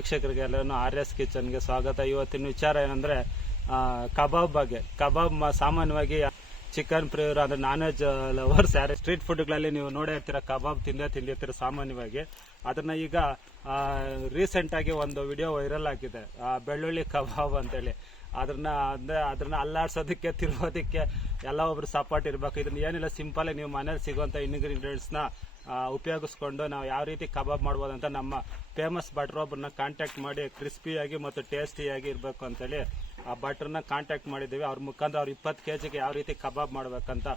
ವೀಕ್ಷಕರಿಗೆ ಎಲ್ಲರೂ R S ಕಿಚನ್ಗೆ ಸ್ವಾಗತ. ಇವತ್ತಿನ ವಿಚಾರ ಏನಂದ್ರೆ ಕಬಾಬ್ ಬಗ್ಗೆ. ಕಬಾಬ್ ಸಾಮಾನ್ಯವಾಗಿ ಚಿಕನ್ ಪ್ರಿಯರ್ ಅಂದ್ರೆ ನಾನ್ ವೆಜ್ ಲವರ್ಸ್ ಯಾರು ಸ್ಟ್ರೀಟ್ ಫುಡ್ಗಳಲ್ಲಿ ನೀವು ನೋಡೇ ಇರ್ತೀರ, ಕಬಾಬ್ ತಿಂದೇ ತಿಂದಿರ್ತೀರ ಸಾಮಾನ್ಯವಾಗಿ. ಅದನ್ನ ಈಗ ರೀಸೆಂಟ್ ಆಗಿ ಒಂದು ವಿಡಿಯೋ ವೈರಲ್ ಆಗಿದೆ. ಬೆಳ್ಳುಳ್ಳಿ ಕಬಾಬ್ ಅಂತೇಳಿ. ಅದನ್ನ ಅಂದ್ರೆ ಅದನ್ನ ಅಲ್ಲಾಡ್ಸೋದಕ್ಕೆ ತಿರುಗೋದಕ್ಕೆ ಎಲ್ಲ ಒಬ್ರು ಸಪೋರ್ಟ್ ಇರ್ಬೇಕು. ಇದನ್ನ ಏನಿಲ್ಲ ಸಿಂಪಲ್ ನೀವು ಮನೇಲಿ ಸಿಗುವಂತ ಇಂಗ್ರೀಡಿಯೆಂಟ್ಸ್ನ ಉಪಯೋಗಿಸ್ಕೊಂಡು ನಾವು ಯಾವ ರೀತಿ ಕಬಾಬ್ ಮಾಡ್ಬೋದು ಅಂತ ನಮ್ಮ ಫೇಮಸ್ ಭಟ್ರು ಒಬ್ಬರನ್ನ ಕಾಂಟ್ಯಾಕ್ಟ್ ಮಾಡಿ ಕ್ರಿಸ್ಪಿಯಾಗಿ ಮತ್ತು ಟೇಸ್ಟಿಯಾಗಿ ಇರಬೇಕು ಅಂತೇಳಿ ಆ ಭಟ್ರನ್ನ ಕಾಂಟ್ಯಾಕ್ಟ್ ಮಾಡಿದ್ದೀವಿ. ಅವ್ರ ಮುಖಾಂತರ ಅವ್ರು ಇಪ್ಪತ್ತು ಕೆ ಜಿಗೆ ಯಾವ ರೀತಿ ಕಬಾಬ್ ಮಾಡ್ಬೇಕಂತ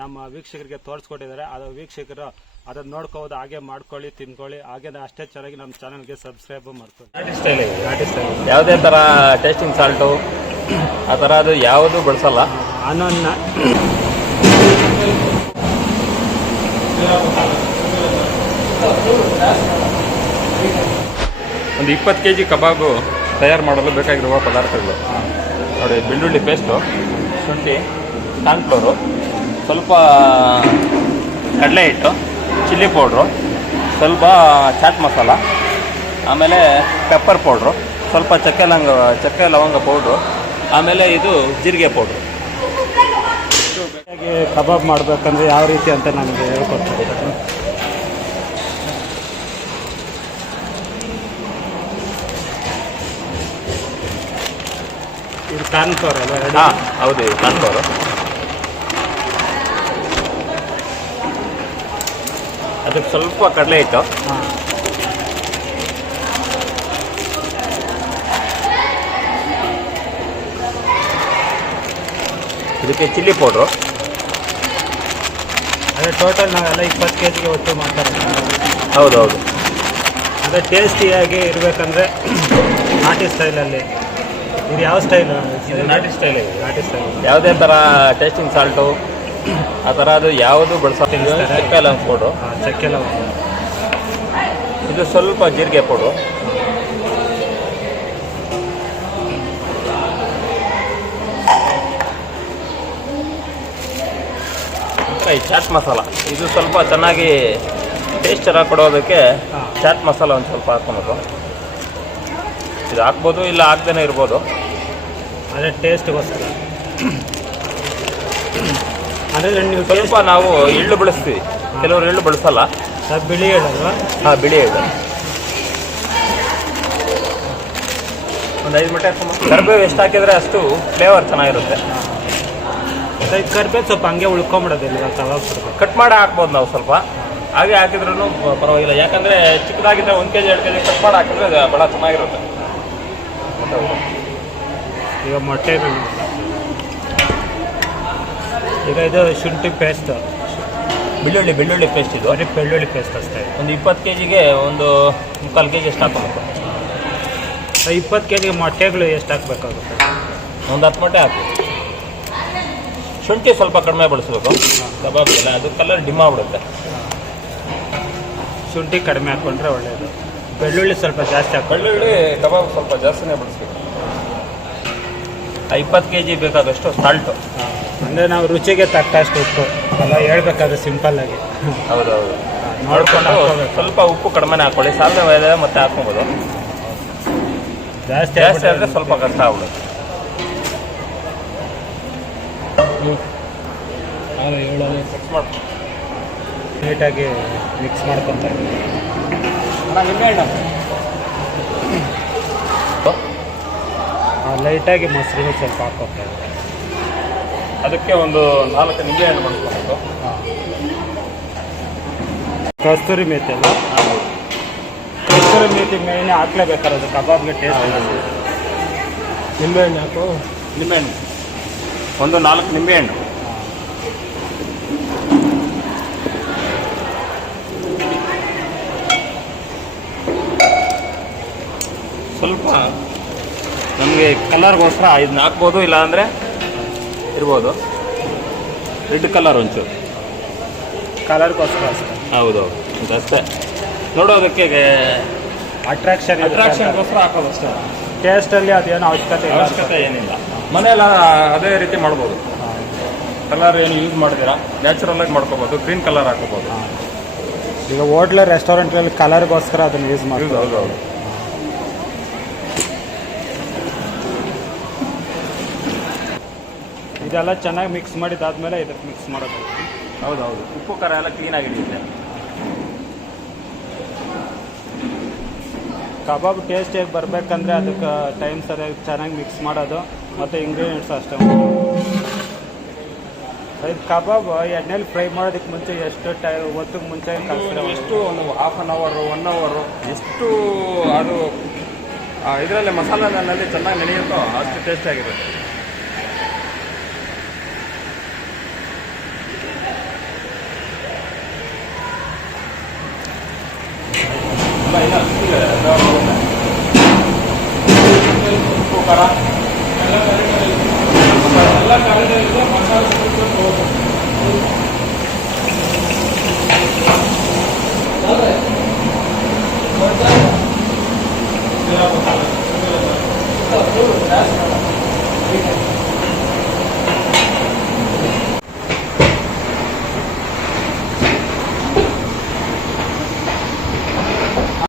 ನಮ್ಮ ವೀಕ್ಷಕರಿಗೆ ತೋರಿಸ್ಕೊಟ್ಟಿದ್ದಾರೆ. ಅದು ವೀಕ್ಷಕರು ಅದನ್ನ ನೋಡ್ಕೋದು ಹಾಗೆ ಮಾಡ್ಕೊಳ್ಳಿ ತಿನ್ಕೊಳ್ಳಿ. ಹಾಗೆ ಅಷ್ಟೇ ಚೆನ್ನಾಗಿ ನಮ್ಮ ಚಾನಲ್ಗೆ ಸಬ್ಸ್ಕ್ರೈಬ್ ಮಾಡ್ಕೊಳ್ಳಿ. ಯಾವುದೇ ಥರ ಟೇಸ್ಟಿಂಗ್ ಸಾಲ್ಟು ಆ ಥರ ಅದು ಯಾವುದು ಬಳಸಲ್ಲ. ಅನ್ನೋನ್ನ ಒಂದು ಇಪ್ಪತ್ತು ಕೆ ಜಿ ಕಬಾಬು ತಯಾರು ಮಾಡಲು ಬೇಕಾಗಿರುವ ಪದಾರ್ಥಗಳು. ನೋಡಿ ಬೆಳ್ಳುಳ್ಳಿ ಪೇಸ್ಟು ಶುಂಠಿ ಕಾರ್ನ್ಫ್ಲೋರು ಸ್ವಲ್ಪ ಕಡಲೆ ಹಿಟ್ಟು ಚಿಲ್ಲಿ ಪೌಡ್ರು ಸ್ವಲ್ಪ ಚಾಟ್ ಮಸಾಲ ಆಮೇಲೆ ಪೆಪ್ಪರ್ ಪೌಡ್ರು ಸ್ವಲ್ಪ ಚಕ್ಕೆ ಲವಂಗ ಚಕ್ಕೆ ಲವಂಗ ಪೌಡ್ರು ಆಮೇಲೆ ಇದು ಜೀರಿಗೆ ಪೌಡ್ರು. ಕಬಾಬ್ ಮಾಡಬೇಕಂದ್ರೆ ಯಾವ ರೀತಿ ಅಂತ ನನಗೆ ಹೇಳ್ಕೊಡ್ತಾರೆ? ಇದು ಕಾನ್ಫ್ಲವರ್ ಅಲ್ಲ ಹಾಂ ಹೌದು ಇದು ಅದಕ್ಕೆ ಸ್ವಲ್ಪ ಕಡಲೆ ಹಿಟ್ಟು. ಇದಕ್ಕೆ ಚಿಲ್ಲಿ ಪೌಡ್ರು. ಅದೇ ಟೋಟಲ್ ನಾವೆಲ್ಲ ಇಪ್ಪತ್ತು ಕೆ ಜಿಗೆ ಒಟ್ಟು ಮಾಡ್ತಾರೆ. ಹೌದು ಹೌದು ಅದೇ ಟೇಸ್ಟಿಯಾಗಿ ಇರಬೇಕಂದ್ರೆ ನಾಟಿ ಸ್ಟೈಲಲ್ಲಿ ಇದು ಯಾವ ಸ್ಟೈಲ್ ಇದು ನಾಟಿ ಸ್ಟೈಲ್ ನಾಟಿ ಸ್ಟೈಲ್ ಯಾವುದೇ ಥರ ಟೇಸ್ಟಿಂಗ್ ಸಾಲ್ಟು ಆ ಥರ ಅದು ಯಾವುದು ಬಳಸೋದಿಲ್ಲ. ಚಕ್ಕೆ ಲವಂಗ ಪೌಡ್ರು. ಚಕ್ಕೆ ಲವಂಗ. ಇದು ಸ್ವಲ್ಪ ಜೀರಿಗೆ ಪೌಡ್ರು. ಈ ಚಾಟ್ ಮಸಾಲ. ಇದು ಸ್ವಲ್ಪ ಚೆನ್ನಾಗಿ ಟೇಸ್ಟ್ ಚೆನ್ನಾಗಿ ಕೊಡೋದಕ್ಕೆ ಚಾಟ್ ಮಸಾಲ ಒಂದು ಸ್ವಲ್ಪ ಹಾಕ್ಕೊಬೇಕು. ಇದು ಹಾಕ್ಬೋದು ಇಲ್ಲ ಹಾಕ್ದೇ ಇರ್ಬೋದು. ಅದೇ ಟೇಸ್ಟ್ಗೋಸ್ಕರ ಅದೇ ನೀವು ಸ್ವಲ್ಪ ನಾವು ಎಳ್ಳು ಬಳಸ್ತೀವಿ. ಕೆಲವರು ಎಳ್ಳು ಬಳಸಲ್ಲ. ಬಿಳಿ ಹೇಳಲ್ವಾ ಹಾಂ ಬಿಳಿ ಎಳ್ಳು. ಒಂದು ಐದು ಮಟ್ಟ ಕರ್ಬೇವು ಎಷ್ಟು ಹಾಕಿದರೆ ಅಷ್ಟು ಫ್ಲೇವರ್ ಚೆನ್ನಾಗಿರುತ್ತೆ. ಇದು ಕರ್ಬೇವು ಸ್ವಲ್ಪ ಹಂಗೆ ಉಳ್ಕೊಂಬಿಡೋದಿಲ್ಲ ಸ್ವಲ್ಪ ಕಟ್ ಮಾಡಿ ಹಾಕ್ಬೋದು ನಾವು ಸ್ವಲ್ಪ. ಹಾಗೆ ಹಾಕಿದ್ರೂ ಪರವಾಗಿಲ್ಲ. ಯಾಕಂದರೆ ಚಿಕ್ಕದಾಗಿದ್ದರೆ ಒಂದು ಕೆ ಜಿ ಎರಡು ಕೆ ಜಿ ಕಟ್ ಮಾಡಿ ಹಾಕಿದ್ರೆ ಅದು ಭಾಳ ಚೆನ್ನಾಗಿರುತ್ತೆ. ಈಗ ಮೊಟ್ಟೆ ಈಗ ಇದು ಶುಂಠಿ ಪೇಸ್ಟ್ ಬೆಳ್ಳುಳ್ಳಿ ಬೆಳ್ಳುಳ್ಳಿ ಪೇಸ್ಟ್ ಇದು. ಬರೀ ಬೆಳ್ಳುಳ್ಳಿ ಪೇಸ್ಟ್ ಅಷ್ಟೇ. ಒಂದು ಇಪ್ಪತ್ತು ಕೆ ಜಿಗೆ ಒಂದು ಮುಕ್ಕಾಲು ಕೆ ಜಿ ಎಷ್ಟು ಹಾಕಬೇಕು? ಇಪ್ಪತ್ತು ಕೆ ಜಿಗೆ ಮೊಟ್ಟೆಗಳು ಎಷ್ಟು ಹಾಕ್ಬೇಕಾಗುತ್ತೆ? ಒಂದು ಹತ್ತು ಮೊಟ್ಟೆ ಹಾಕಿ ಶುಂಠಿ ಸ್ವಲ್ಪ ಕಡಿಮೆ ಬಳಸಬೇಕು. ಕಬಾಬ್ಗೆಲ್ಲ ಅದು ಕಲರ್ ಡಿಮ್ ಆಗ್ಬಿಡುತ್ತೆ. ಶುಂಠಿ ಕಡಿಮೆ ಹಾಕ್ಕೊಂಡ್ರೆ ಒಳ್ಳೆಯದು ಬೆಳ್ಳುಳ್ಳಿ ಸ್ವಲ್ಪ ಜಾಸ್ತಿ ಹಾಕಿ ಬೆಳ್ಳುಳ್ಳಿ ಕಬಾಬ್ ಸ್ವಲ್ಪ ಜಾಸ್ತಿನೇ ಬಳಸಬೇಕು. ಇಪ್ಪತ್ತು ಕೆ ಜಿ ಬೇಕಾದಷ್ಟು ಸಾಲ್ಟು ಅಂದರೆ ನಾವು ರುಚಿಗೆ ತಕ್ಕಷ್ಟು ಉಪ್ಪು. ಎಲ್ಲ ಹೇಳ್ಬೇಕಾದ್ರೆ ಸಿಂಪಲ್ ಆಗಿ. ಹೌದೌದು. ನೋಡ್ಕೊಂಡು ಸ್ವಲ್ಪ ಉಪ್ಪು ಕಡಿಮೆನೇ ಹಾಕೊಳ್ಳಿ. ಮೇಲೆ ಮತ್ತೆ ಹಾಕ್ಕೊಬೋದು ಜಾಸ್ತಿ ಜಾಸ್ತಿ ಆದರೆ ಸ್ವಲ್ಪ ಕಷ್ಟ ಆಗ್ಬಿಡುತ್ತೆ. ಮಿಕ್ಸ್ ಮಾಡಿ ನೀಟಾಗಿ ಮಿಕ್ಸ್ ಮಾಡ್ಕೊತ ಲೈಟಾಗಿ ಮೊಸರು ಸ್ವಲ್ಪ ಹಾಕೋತ ಅದಕ್ಕೆ ಒಂದು ನಾಲ್ಕು ನಿಂಬೆ ಹಣ್ಣು ಮಾಡ್ಕೊಬೇಕು ಕಸ್ತೂರಿ ಮೇತಿ ಅಲ್ಲ ಕಸ್ತೂರಿ ಮೇತಿ ಮೇಲೆ ಹಾಕ್ಲೇಬೇಕಾದ್ರೆ ಅದು ಕಬಾಬ್ಗೆ ಟೇಸ್ಟ್ ನಿಂಬೆಹಣ್ಣು ಹಾಕು ನಿಂಬೆ ಹಣ್ಣು. ಒಂದು ನಾಲ್ಕು ನಿಂಬೆ ಹಣ್ಣು. ಸ್ವಲ್ಪ ನಮಗೆ ಕಲರ್ಗೋಸ್ಕರ ಇದನ್ನ ಹಾಕ್ಬೋದು ಇಲ್ಲಾಂದರೆ ಇರ್ಬೋದು. ರೆಡ್ ಕಲರ್ ಒಂಚೂರು. ಕಲರ್ಗೋಸ್ಕರ ಹೌದು ಹೌದು. ಅಷ್ಟೇ. ನೋಡೋದಕ್ಕೆ ಅಟ್ರಾಕ್ಷನ್ ಅಟ್ರಾಕ್ಷನ್ಗೋಸ್ಕರ ಹಾಕೋದು ಅಷ್ಟೇ. ಟೇಸ್ಟಲ್ಲಿ ಅದೇನು ಅವಶ್ಯಕತೆ ಅವಶ್ಯಕತೆ ಏನಿಲ್ಲ. ಮನೆಯಲ್ಲ ಅದೇ ರೀತಿ ಮಾಡ್ಬೋದು. ಕಲರ್ ಏನು ಯೂಸ್ ಮಾಡಿದಿರಾ ನ್ಯಾಚುರಲ್ ಆಗಿ ಮಾಡ್ಕೋಬೋದು ಗ್ರೀನ್ ಕಲರ್ ಹಾಕೋಬೋದು ಈಗ ಹೋಟ್ಲ್ ರೆಸ್ಟೋರೆಂಟ್ಗಳಲ್ಲಿ ಕಲರ್ಗೋಸ್ಕರ ಅದನ್ನು ಯೂಸ್ ಮಾಡ್ತೀವಿ. ಹೌದು ಹೌದು ಇದೆಲ್ಲ ಚೆನ್ನಾಗಿ ಮಿಕ್ಸ್ ಮಾಡಿದ್ದಾದ್ಮೇಲೆ ಇದಕ್ಕೆ ಮಿಕ್ಸ್ ಮಾಡೋದು. ಹೌದು ಹೌದು. ಉಪ್ಪು ಖಾರ ಎಲ್ಲ ಆಗಿದೆ ಹಿಡಿಯುತ್ತೆ ಟೇಸ್ಟ್ ಹೇಗೆ ಬರಬೇಕಂದ್ರೆ ಅದಕ್ಕೆ ಟೈಮ್ ಸರಿಯಾಗಿ ಚೆನ್ನಾಗಿ ಮಿಕ್ಸ್ ಮಾಡೋದು ಮತ್ತು ಇಂಗ್ರೀಡಿಯೆಂಟ್ಸ್ ಅಷ್ಟೇ. ಇದು ಕಬಾಬ್ ಎಣ್ಣೆಲಿ ಫ್ರೈ ಮಾಡೋದಕ್ಕೆ ಮುಂಚೆ ಎಷ್ಟು ಟೈ ಹೊತ್ತಿಗೆ ಮುಂಚೆ ಎಷ್ಟು ಒಂದು ಹಾಫ್ ಅನ್ ಅವರು ಒನ್ ಅವರು ಎಷ್ಟು ಅದು ಇದರಲ್ಲಿ ಮಸಾಲೆನಲ್ಲಿ ಚೆನ್ನಾಗಿ ನೆನೆಯುತ್ತೋ ಅಷ್ಟು ಟೇಸ್ಟ್ Gracias.